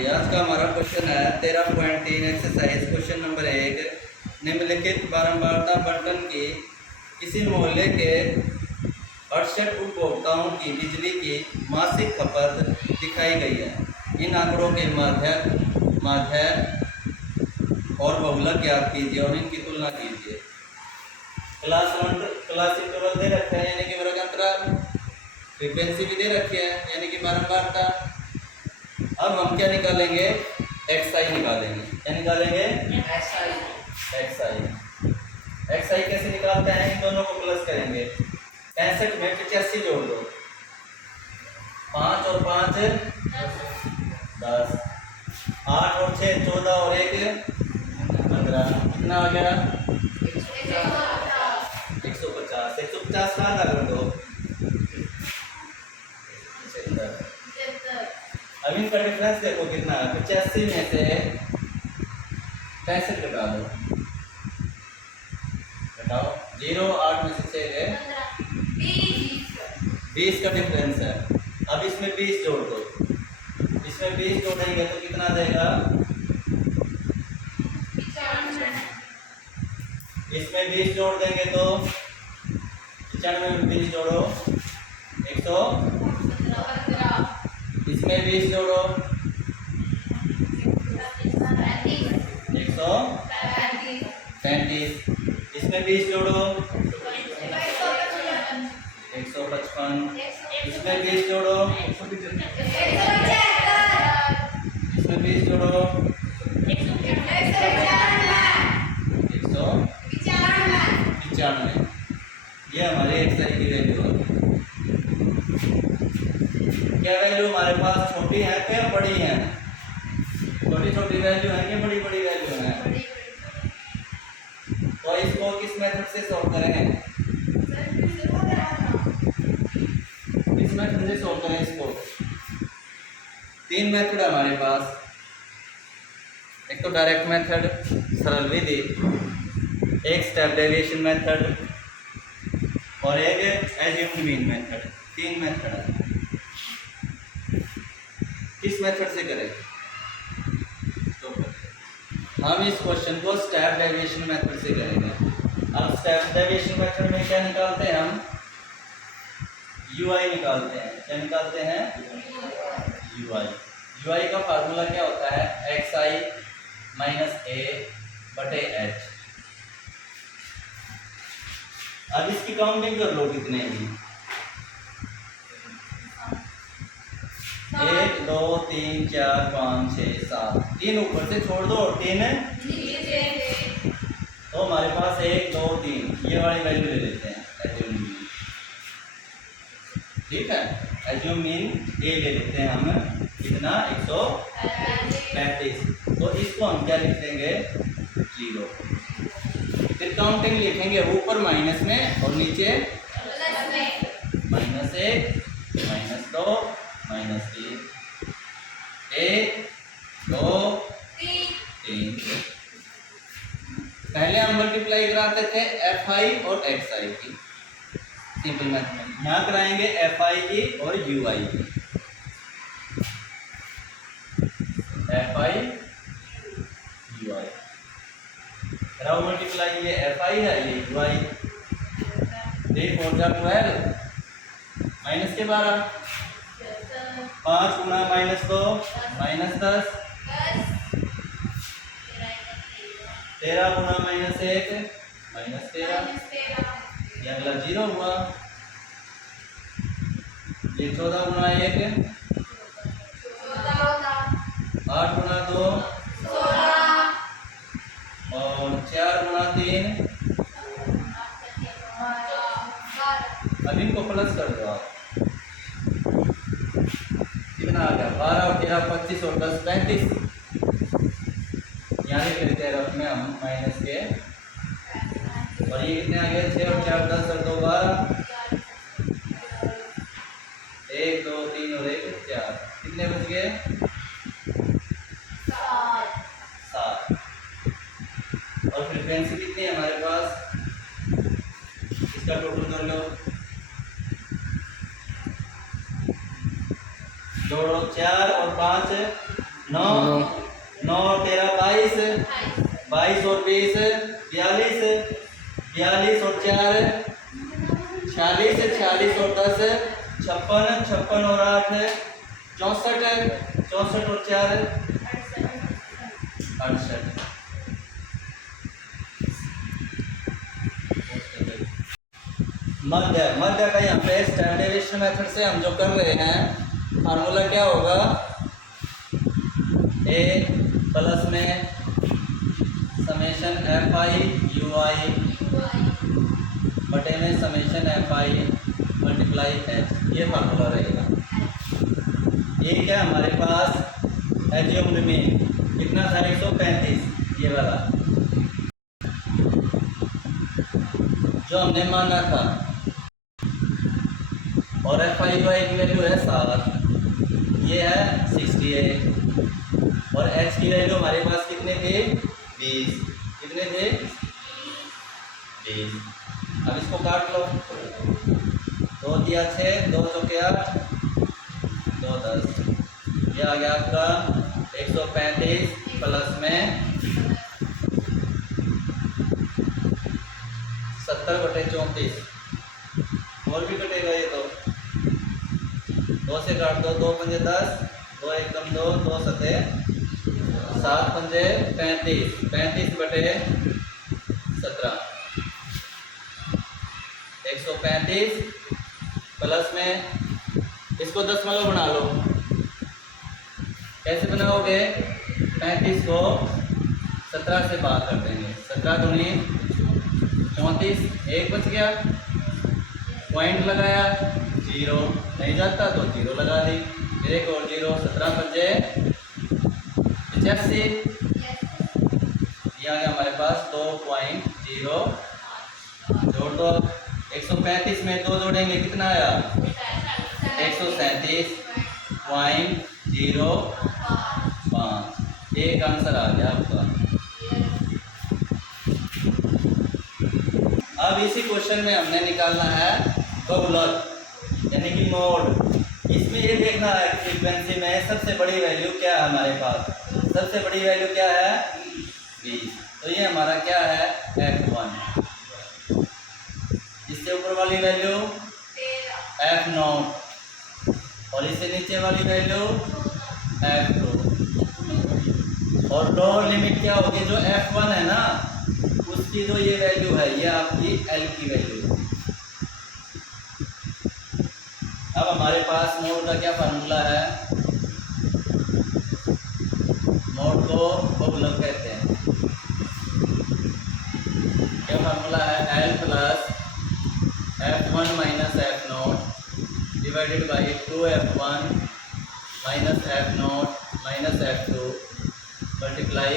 जी, आज का हमारा क्वेश्चन है 13.3 एक्सरसाइज क्वेश्चन नंबर 1। निम्नलिखित बारंबारता बंटन की किसी मोहल्ले के 68 उपभोक्ताओं की बिजली की मासिक खपत दिखाई गई है। इन आंकड़ों के माध्य और बहुलक ज्ञात कीजिए और इनकी तुलना कीजिए। क्लास इंटरवल दे रखे हैं यानी कि वर्ग अंतराल, फ्रीक्वेंसी भी दे रखी है यानी कि बारंबारता। अब हम क्या निकालेंगे? एक्स आई निकालेंगे। क्या निकालेंगे? एक्स आई कैसे निकालते हैं? इन दोनों को प्लस करेंगे। 65 में 85 जोड़ दो, 5 और 5 10, 8 और 6 14 और 1 15। कितना आ गया? 150। 150 कहाँ लगा दो? अब इनका डिफरेंस देखो कितना है। 85 में से 65 घटा दो, घटाओ 0। 8 में से 6 है 20 का डिफरेंस है। अब इसमें 20 जोड़ दो, इसमें 20 जोड़ेंगे तो कितना देगा? इसमें 20 जोड़ देंगे तो 95 में 20 जोड़ो 100। इसमें 20 जोड़ो 135। इसमें 20 जोड़ो 155। इसमें 20 जोड़ो, इसमें 20 जोड़ो 195। ये हमारे एक्सआई की वैल्यू है। क्या वैल्यू हमारे पास छोटी है क्या बड़ी है? छोटी छोटी वैल्यू है कि बड़ी बड़ी वैल्यू है? तो इसको किस मेथड से सॉल्व करें? किस मेथड से सॉल्व करें इसको? 3 मेथड है हमारे पास। एक तो डायरेक्ट मेथड सरल विधि, एक स्टेप डेविएशन मेथड और एक एज्यूम्ड मीन मेथड। 3 मेथड है। किस मेथड से करें? तो हम इस क्वेश्चन को स्टेप डेविएशन मेथड से करेंगे। अब स्टेप डेविएशन मेथड में क्या निकालते हैं हम? यूआई निकालते हैं। क्या निकालते हैं? यूआई। यूआई का फार्मूला क्या होता है? एक्स आई माइनस ए बटे एच। अब इसकी काउंटिंग कर लो कितने हैं। 1 2 3 4 5 6 7। 3 ऊपर से छोड़ दो और 3 तो हमारे पास 1 2 3 ये वाली वैल्यू ले लेते हैं। एज्यूम मीन, ठीक है। एज्यूम मीन ए ले लेते हैं हम। कितना? 135। तो इसको हम क्या लिख देंगे? 0। फिर काउंटिंग लिखेंगे ऊपर माइनस में और नीचे -1 -2 -3 1 2 3। पहले हम मल्टीप्लाई कराते थे एफ आई और एक्स आई की। सिंपल मैथ में यहाँ कराएंगे एफ आई की और यू आई की। एफ आई यू आई कराओ मल्टीप्लाई। ये एफ आई है, ये यू आई। 3 4 12 माइनस के 12। 5 गुना -2 -10। 13 गुना -1 -13। ये अगला 0 हुआ। ये 14 गुना 1 8 गुना 2 और 4 गुना 3। अब इनको प्लस कर दो आप। कितना आ गया? 12 और 13 25 और 10 35। यहाँ लिख लेते हैं रफ में हम माइनस के। और ये कितने आ गए? 6 और 4 10 और 2 12। 1 2 3 और 1 4। कितने बच गए? 7। और फ्रीक्वेंसी कितनी है हमारे पास? इसका टोटल कर लो। जोड़ो 4 और 5 9 9 13 22 22 और 20 42 42 और 4 46 46 और 10 56 56 और 8 64 64 और 4 68। मध्य मध्य का यहाँ पे स्टैंडर्डाइजेशन मेथड से हम जो कर रहे हैं, फार्मूला क्या होगा, ए प्लस में समेशन एफ आई यू आई बटे में summation F I multiply H, ये फार्मूला रहेगा। ये क्या हमारे पास एज्यूम रिमेन कितना था 135, ये वाला जो हमने माना था, और एफ आई यू आई की वैल्यू है 7, ये है 68 और एच की वैल्यू हमारे पास कितने थे 20, कितने थे 20। अब इसको काट लो, 2 दिया 6, 2 चौके 8, 2 10, ये आ गया आपका 135 प्लस में 70 बटे 34, और भी कटेगा ये तो, 2 से काट दो, 2 पंजे 10, 2 एकम 2, 2 सते 7 पंजे 35, 35 बटे 17, 135 प्लस में इसको दशमलव बना लो। कैसे बनाओगे, 35 को 17 से बाहर कर देंगे, 17 दूनी 34, 1 बच गया, पॉइंट लगाया, 0 नहीं जाता तो 0 लगा दी, फिर एक और 0, 17 पंजे 85, ये आ गया हमारे पास 2.0, जोड़ दो, 135 में 2 जोड़ेंगे कितना आया 137.05, एक आंसर आ गया आपका। अब इसी क्वेश्चन में हमने निकालना है बहुलक यानी कि मोड। इसमें ये देखना है कि फ्रीक्वेंसी में सबसे बड़ी वैल्यू क्या है हमारे पास, सबसे बड़ी वैल्यू क्या है 20, तो ये हमारा क्या है f1, इससे ऊपर वाली वैल्यू f0 और इससे नीचे वाली वैल्यू f2, और लोअर लिमिट क्या होगी, जो f1 है ना उसकी जो ये वैल्यू है ये आपकी L की वैल्यू। अब हमारे पास मोड का क्या फार्मूला है, मोड को बहुलक कहते हैं, क्या फार्मूला है L plus f1 minus f0 divided by 2f1 minus f0 minus f2 multiply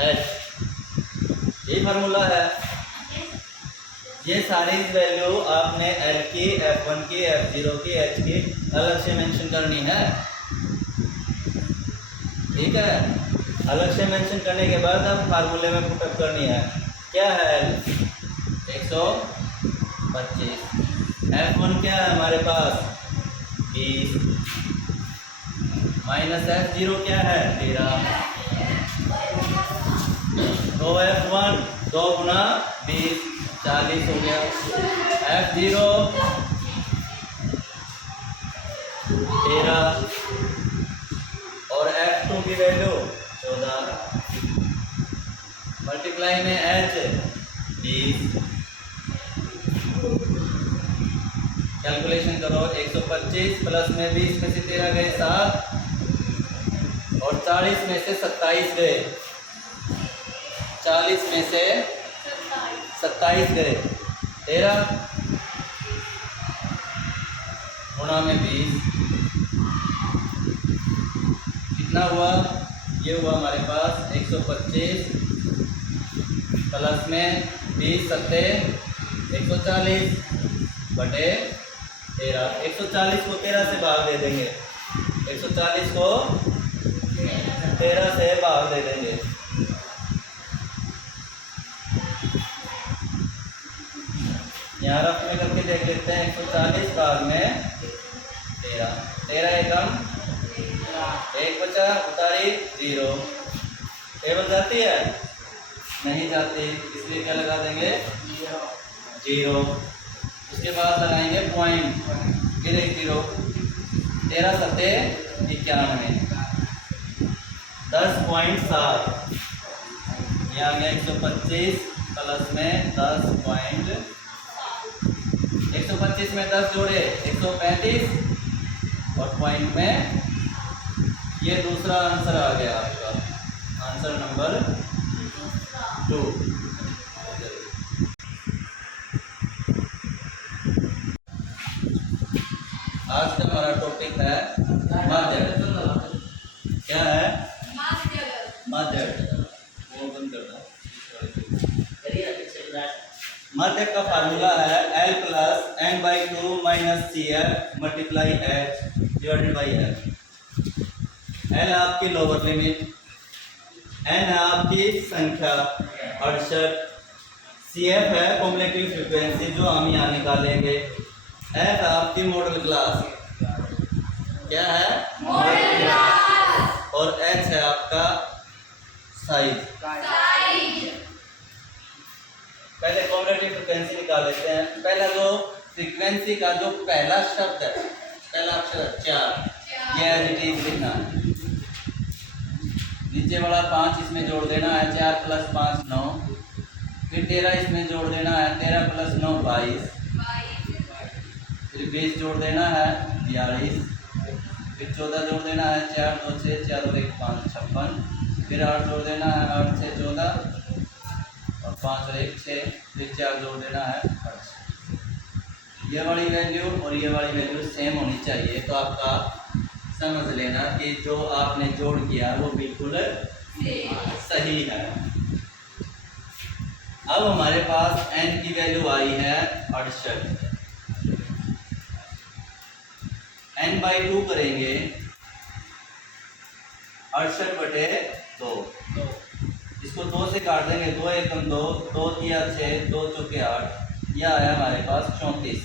h, यही फार्मूला है। ये सारी वैल्यू आपने L की, f1 की, f0 की, h की अलग से मेंशन करनी है, ठीक है। अलग से मेंशन करने के बाद अब फार्मूले में पुटअप करनी है, क्या है L 125, f1 क्या है हमारे पास 20, माइनस f0 क्या है 13, तो f1 2 गुना 20 40 हो गया, f0 13 और f2 की वैल्यू 14, मल्टीप्लाई में h 20, कैलकुलेशन करो, 125 प्लस में 20 में से 13 गए 7 और 40 में से 27 गए, 40 में से 27 गए, 13 गुणा में 20 कितना हुआ, ये हुआ हमारे पास 125 प्लस में 20 सत्ते 140 बटे 13, 140 को 13 से भाग दे देंगे, 140 को 13 से भाग दे देंगे, यहाँ रफ में करके देख लेते हैं, 140 भाग में 13, 13 एकम 1 है, उतारी 0। टेबल जाती है? नहीं जाती, इसलिए क्या लगा देंगे? 0। उसके बाद लगाएंगे पॉइंट, फिर एक 0। 13 सत्ते 91, 10.7। ये आ गया 125 प्लस में 10 पॉइंट, 125 में 10 जोड़े 135 और पॉइंट में ये दूसरा आंसर आ गया आपका, आंसर नंबर 2। आज का हमारा टॉपिक है माध्यक। क्या है? माध्यक। वो बंद कर दो। माध्यक का फार्मूला है L plus n/2 minus CF multiply H divided by F। L आपकी लोअर लिमिट, n है आपकी संख्या 68, CF है कॉम्युलेटिव फ्रीक्वेंसी जो हम यहाँ निकालेंगे, F है आपकी मॉडल क्लास। क्या है? Model class. और H है आपका साइज। पहले कॉम्युलेटिव फ्रीक्वेंसी निकाल लेते हैं। पहला जो फ्रीक्वेंसी का जो पहला शब्द है, पहला अक्षर 4, ये एज इट इज लिखना है। नीचे वाला 5 इसमें जोड़ देना है, 4 प्लस 5 9, फिर 13 इसमें जोड़ देना है, 13 प्लस 9 22, फिर 20 जोड़ देना है 42, फिर 14 जोड़ देना है, 4 2 6, 4 और 1 5 56, फिर 8 जोड़ देना है, 8 6 14 और 5 और 1 6, फिर 4 जोड़ देना है 8। ये वाली वैल्यू और ये वाली वैल्यू सेम होनी चाहिए, तो आपका समझ लेना कि जो आपने जोड़ किया वो बिल्कुल सही है। अब हमारे पास n की वैल्यू आई है 68, n/2 करेंगे 68/2, इसको 2 से काट देंगे, 2 1 2, 2 3 6, 2 4 8, यह आया हमारे पास 34।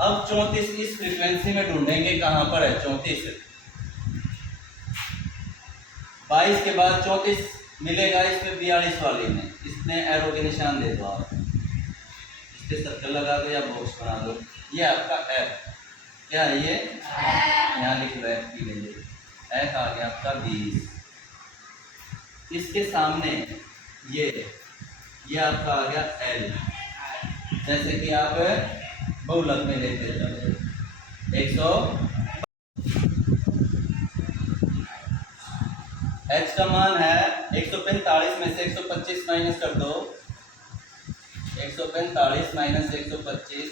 अब 34 इस फ्रीक्वेंसी में ढूंढेंगे कहाँ पर है 34। 22 के बाद 34 मिलेगा इसमें 42 वाली में, इसमें एरो के निशान दे दो आप, इसके सर्कल लगा दो या बॉक्स बना दो। ये आपका F, क्या है ये? यहाँ लिख लो F की वैल्यू, F आ गया आपका 20। इसके सामने ये आपका आ गया L, जैसे कि आप बहुलक में लेते चले 100। H का मान है 145 में से 125 माइनस कर दो, 145 माइनस 125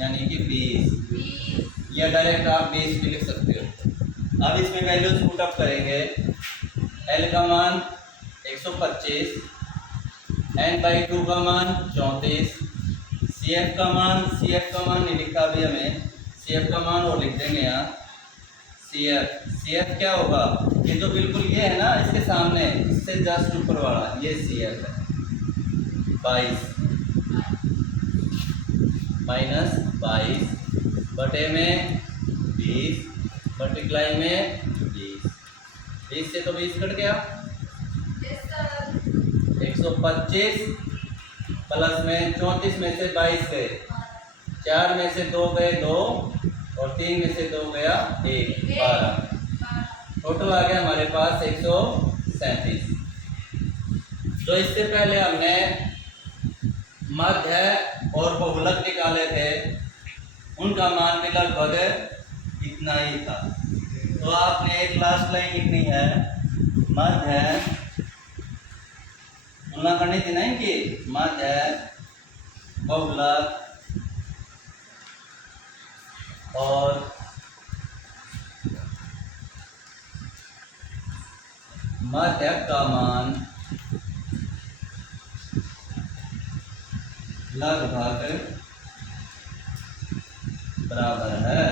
यानी कि 20, या डायरेक्ट आप 20 भी लिख सकते हो। अब इसमें वैल्यूज पुट अप करेंगे। L का मान 125, n/2 का मान 34, CF का मान नहीं लिखा अभी हमें, CF का मान और लिख देंगे यहाँ। CF क्या होगा? ये तो बिल्कुल ये है ना, इसके सामने, इससे जस्ट ऊपर वाला, ये CF है 22 माइनस 22 बटे में 20 मल्टीप्लाई में 20 से तो 20 कट गया, 125 प्लस में 34 में से 22 गए, 4 में से 2 गए 2 और 3 में से 2 गया 1, 12। टोटल आ गया हमारे पास 137। तो इससे पहले हमने मध्य और बहुलक निकाले थे, उनका मान भी लगभग इतना ही था। तो आपने एक लास्ट लाइन लिखनी है, मध्य, तुलना करनी थी नहीं कि मध्य बहुलक और माध्यक का मान लगभग बराबर है।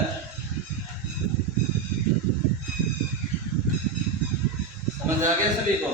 समझ आ गया सभी को?